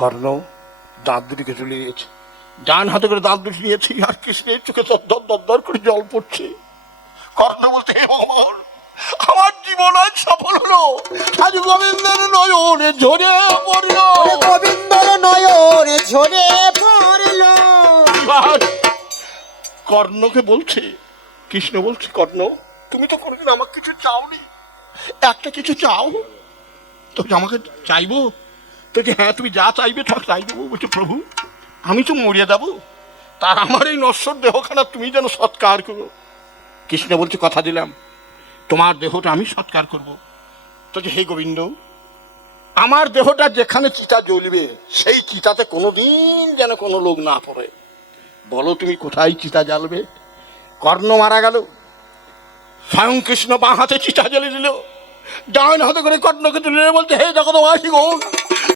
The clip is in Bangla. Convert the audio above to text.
কর্ণ দাঁত দুটিকে চলে গিয়েছে, ডান হাতে করে দাঁত দুটি নিয়েছি, আর কৃষ্ণের চোখে দর দর দর করে জল পড়ছে। কর্ণ বলতে, হে ভগবান, আমার জীবন আজ সফল হলো, আজ গোবিন্দের নয়নে ঝরে পড়ল। গোবিন্দর নয়নে ঝরে পড়ল। কর্ণকে বলছে, কৃষ্ণ বলছে, কর্ণ তুমি তো কোনোদিন আমাকে কিছু চাওনি, একটা কিছু চাও। তো আমাকে চাইবো? তো যে হ্যাঁ তুমি যা চাইবে তা চাই দেবো। বলছে, প্রভু আমি তো মরিয়া যাবো, তার আমার এই নশ্বর দেহখানা তুমি যেন সৎকার করো। কৃষ্ণ বলছে, কথা দিলাম তোমার দেহটা আমি সৎকার করব। তো যে হে গোবিন্দ, আমার দেহটা যেখানে চিতা জ্বলবে সেই চিতাতে কোনোদিন যেন কোনো লোক না পড়ে। বলো তুমি কোথায় চিতা জ্বালবে? কর্ণ মারা গেল, স্বয়ং কৃষ্ণ বাঁ হাতে চিতা জ্বালিয়ে দিল, ডান হাতে করে কর্ণকে তুলে বলতে, হে জগৎবাসী গণ,